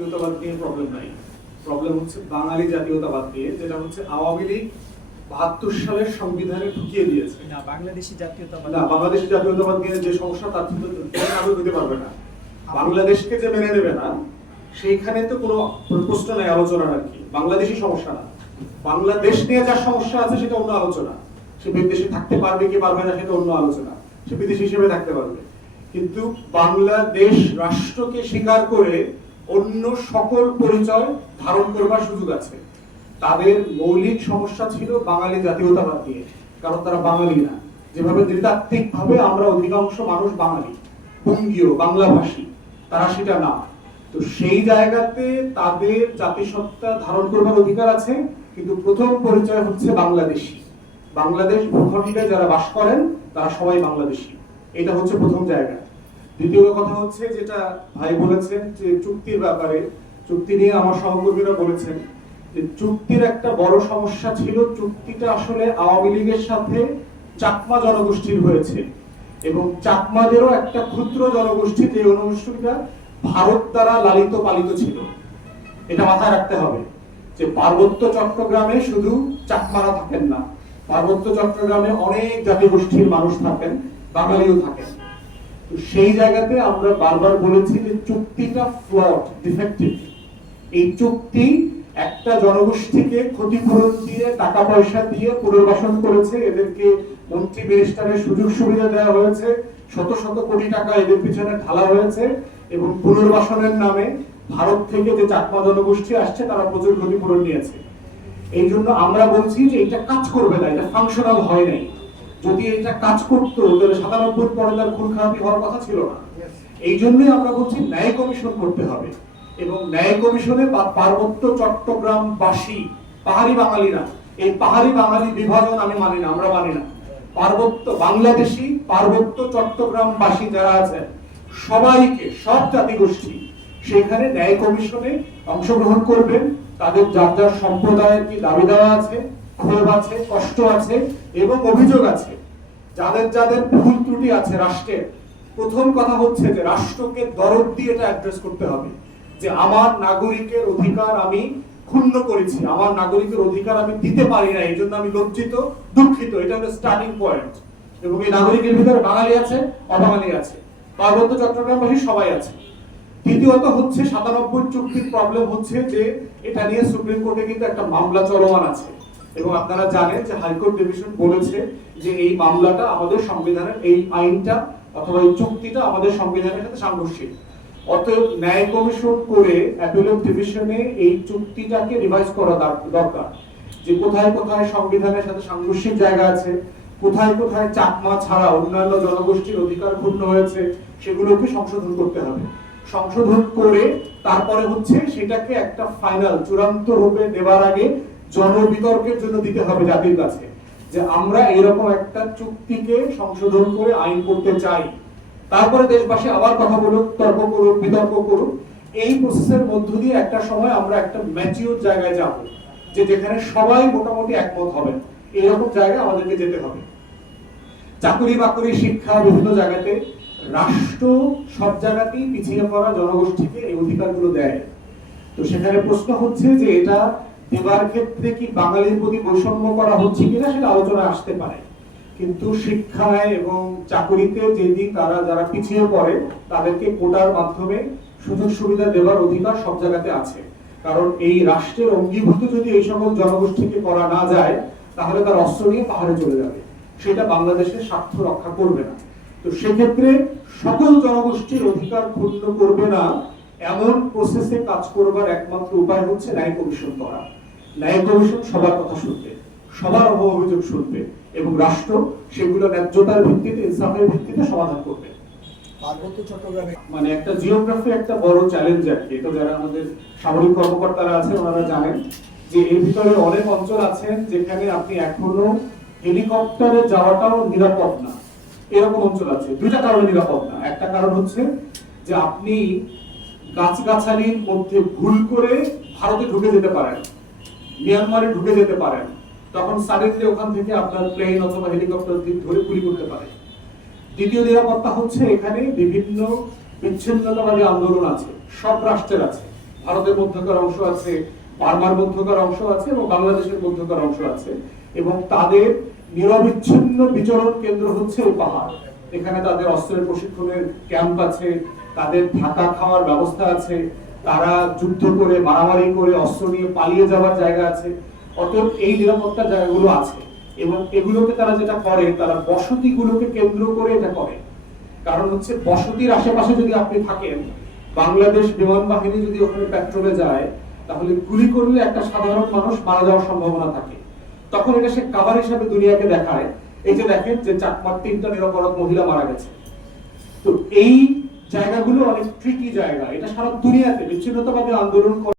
জাতীয়তাবাদ নিয়ে প্রবলেম নাই, প্রবলেম হচ্ছে বাঙালি জাতীয়তাবাদ নিয়ে, যেটা হচ্ছে আওয়ামী লীগ ৭২ সালের সংবিধানে ঢুকিয়ে দিয়েছে। না, বাংলাদেশি জাতীয়তাবাদ নিয়ে যে সমস্যা, তার হতে পারবে না। বাংলাদেশকে যে মেনে নেবে না, সেইখানে তো কোনো প্রশ্ন নাই আলোচনার আর কি। বাংলাদেশি সমস্যা না, বাংলাদেশ নিয়ে যার সমস্যা আছে সেটা অন্য আলোচনা। সে বিদেশে থাকতে পারবে কি পারবে না সেটা অন্য আলোচনা, সে বিদেশি হিসেবে থাকতে পারবে। কিন্তু বাংলাদেশ রাষ্ট্রকে স্বীকার করে অন্য সকল পরিচয় ধারণ করবার সুযোগ আছে। তাদের মৌলিক সমস্যা ছিল বাঙালি জাতীয়তাবাদ নিয়ে, কারণ তারা বাঙালি না। যেভাবে নৃতাত্ত্বিক ভাবে আমরা অধিকাংশ মানুষ বাঙালি, বঙ্গীয় বাংলাভাষী, তারা সেটা না। তো সেই জায়গাতে তাদের জাতিসত্তা ধারণ করবার অধিকার আছে, কিন্তু প্রথম পরিচয় হচ্ছে বাংলাদেশী। বাংলাদেশ ভূখণ্ডে যারা বাস করেন তারা সবাই বাংলাদেশী, এটা হচ্ছে প্রথম জায়গা। দ্বিতীয় কথা হচ্ছে, যেটা ভাই বলেছেন যে চুক্তির ব্যাপারে, চুক্তি নিয়ে আমার সহকর্মীরা বলেছেন যে চুক্তির একটা বড় সমস্যা ছিল, চুক্তিটা আসলে আওয়ামী লীগের সাথে চাকমা জনগোষ্ঠীর হয়েছে, এবং চাকমাদেরও একটা ক্ষুদ্র জনগোষ্ঠী, যে জনগোষ্ঠীটা ভারত দ্বারা লালিত পালিত ছিল। এটা মাথায় রাখতে হবে যে পার্বত্য চট্টগ্রামে শুধু চাকমারা থাকেন না, পার্বত্য চট্টগ্রামে অনেক জাতিগোষ্ঠীর মানুষ থাকেন, বাঙালিও থাকেন। তো সেই জায়গাতে আমরা বারবার বলেছি যে চুক্তিটা ফ্লড, ডিফেক্টিভ। এই চুক্তি একটা জনগোষ্ঠীকে ক্ষতিপূরণ দিয়ে, টাকা পয়সা দিয়ে পুনর্বাসন করেছে, এদেরকে মন্ত্রী মিনিস্টারের সুযোগ সুবিধা দেওয়া হয়েছে, শত শত কোটি টাকা এদের পিছনে ঢালা হয়েছে, এবং পুনর্বাসনের নামে ভারত থেকে যে চাকমা জনগোষ্ঠী আসছে তারা প্রচুর ক্ষতিপূরণ নিয়েছে। এই জন্য আমরা বলছি যে এটা কাজ করবে না, এটা ফাংশনাল হয় নাই। যদি এটা কাজ করতো তাহলে ৯৭ পরে তার খুন খারাপি হওয়ার কথা ছিল না। এই জন্যই আমরা বলছি ন্যায় কমিশন করতে হবে, এবং ন্যায় কমিশনে পার্বত্য চট্টগ্রামবাসী, পাহাড়ি বাঙালিরা, এই পাহাড়ি বাঙালি বিভাজন আমি মানি না, আমরা মানি না। পার্বত্য বাংলাদেশি, পার্বত্য চট্টগ্রামবাসী যারা আছেন সবাইকে, সব জাতিগোষ্ঠী সেখানে ন্যায় কমিশনে অংশগ্রহণ করবেন। তাদের যার যার সম্প্রদায়ের কি দাবি দেওয়া আছে, ক্ষোভ আছে, কষ্ট আছে এবং অভিযোগ আছে, যাদের যাদের ভুল ত্রুটি আছে রাষ্ট্রের, প্রথম কথা হচ্ছে যে রাষ্ট্রকে দরদ দিয়ে এটা অ্যাড্রেস করতে হবে যে আমার নাগরিকের অধিকার আমি ক্ষুণ্ণ করেছি, আমার নাগরিকের অধিকার আমি দিতে পারি না, এই জন্য আমি লজ্জিত, দুঃখিত। এটা হলো স্টার্টিং পয়েন্ট। এবং এই নাগরিকের ভিতরে বাঙালি আছে, অবাঙালি আছে, পার্বত্য চট্টগ্রামবাসী সবাই আছে। দ্বিতীয়ত হচ্ছে ৯৭ চুক্তির প্রবলেম হচ্ছে যে এটা নিয়ে সুপ্রিম কোর্টে কিন্তু একটা মামলা চলমান আছে, এবং আপনারা জানেন যে হাইকোর্ট ডিভিশন বলেছে যে এই মামলাটা আমাদের সংবিধানের, এই আইনটা অথবা এই চুক্তিটা আমাদের সংবিধানের সাথে সাংঘর্ষিক। অতএব ন্যায় কমিশন করে অ্যাপিলেট ডিভিশনে এই চুক্তিটাকে রিভাইজ করা দরকার, যে কোথায় কোথায় সংবিধানের সাথে সাংঘর্ষিক জায়গা আছে, কোথায় কোথায় চাকমা ছাড়া অন্যান্য জনগোষ্ঠীর অধিকার ক্ষুণ্ণ হয়েছে, সেগুলোকে সংশোধন করতে হবে। সংশোধন করে তারপরে হচ্ছে সেটাকে একটা ফাইনাল, চূড়ান্ত রূপে দেওয়ার আগে জনবিতর্কের জন্য দিতে হবে জাতির কাছে, যে আমরা এরকম একটা চুক্তিকে সংশোধন করে আইন করতে চাই। তারপরে দেশবাসী আবার কথা বলুক, তর্ক করুক, বিতর্ক করুক। এই প্রসেসের মধ্য দিয়ে একটা সময় আমরা একটা ম্যাচিউর জায়গায় যাব, যে যেখানে সবাই মোটামুটি একমত হবেন। এইরকম জায়গায় আমাদেরকে যেতে হবে। চাকরি বাকরি, শিক্ষা, বিভিন্ন জায়গাতে রাষ্ট্র সব জায়গাতেই পিছিয়ে পড়া জনগোষ্ঠীকে এই অধিকারগুলো দেয়। তো সেখানে প্রশ্ন হচ্ছে যে এটা দেবার ক্ষেত্রে কি বাঙালির প্রতি বৈষম্য করা হচ্ছে কিনা, সেটা আলোচনায় আসতে পারে। কিন্তু শিক্ষায় এবং চাকরিতে যদি তারা যারা পিছিয়ে পড়ে তাদেরকে কোটার মাধ্যমে সুযোগ সুবিধা দেওয়ার অধিকার সব জায়গাতে আছে। কারণ এই রাষ্ট্রের অঙ্গীভূত যদি এই সকল জনগোষ্ঠীকে করা না যায়, তাহলে তার অস্ত্র নিয়ে পাহাড়ে চলে যাবে, সেটা বাংলাদেশের স্বার্থ রক্ষা করবে না। তো সেক্ষেত্রে সকল জনগোষ্ঠীর অধিকার ক্ষুণ্ণ করবে না এমন প্রসেসে কাজ করবার একমাত্র উপায় হচ্ছে ন্যায় কমিশন করা। ন্যায় কমিশন সবার কথা শুনবে, সবার অভিযোগ শুনবে, এবং রাষ্ট্র সেগুলো ন্যায্যতার ভিত্তিতে, ইনসাফের ভিত্তিতে সমাধান করবে। পার্বত্য চট্টগ্রামে মানে একটা জিওগ্রাফি একটা বড় চ্যালেঞ্জ আর কি। এটা যারা আমাদের সামরিক কর্মকর্তারা আছেন ওনারা জানেন যে এর ভিতরে অনেক অঞ্চল আছেন যেখানে আপনি এখনো হেলিকপ্টারে যাওয়াটাও নিরাপদ না। এরকম অঞ্চল আছে। দুইটা কারণে নিরাপদ না। একটা কারণ হচ্ছে যে আপনি গাছগাছালির মধ্যে ভুল করে ভারতে ঢুকে যেতে পারেন, মিয়ানমারে ঢুকে যেতে পারেন, তখন সাডেনলি ওখান থেকে আপনার প্লেন অথবা হেলিকপ্টার ধরে গুলি করতে পারে। দ্বিতীয় নিরাপত্তা হচ্ছে এখানে বিভিন্ন বিচ্ছিন্নতাবাদী আন্দোলন আছে, সব রাষ্ট্রের আছে, ভারতের মধ্যকার অংশ আছে, বার্মার মধ্যকার অংশ আছে এবং বাংলাদেশের মধ্যকার অংশ আছে, এবং তাদের নিরবিচ্ছিন্ন বিচরণ কেন্দ্র হচ্ছে এই পাহাড়। এখানে তাদের অস্ত্রের প্রশিক্ষণের ক্যাম্প আছে, তাদের থাকা খাওয়ার ব্যবস্থা আছে, তারা যুদ্ধ করে মারামারি করে অস্ত্র নিয়ে পালিয়ে যাওয়ার জায়গা আছে। অতএব এই নিরাপত্তা জায়গাগুলো আছে, এবং এগুলোকে তারা যেটা করে, তারা বসতিগুলোকে কেন্দ্র করে এটা করে। কারণ হচ্ছে বসতির আশেপাশে যদি আপনি থাকেন, বাংলাদেশ বিমান বাহিনী যদি ওখানে পেট্রোলে যায়, তাহলে গুলি করলে একটা সাধারণ মানুষ মারা যাওয়ার সম্ভাবনা থাকে। তখন এটা সে কাভার হিসাবে দুনিয়াকে দেখায়, এই যে দেখেন যে চাকমার 3টা নিরপরাধ মহিলা মারা গেছে। তো এই জায়গাগুলো অনেক ট্রিকি জায়গা, এটা সারা দুনিয়াতে বিচ্ছিন্নতাবাদী আন্দোলন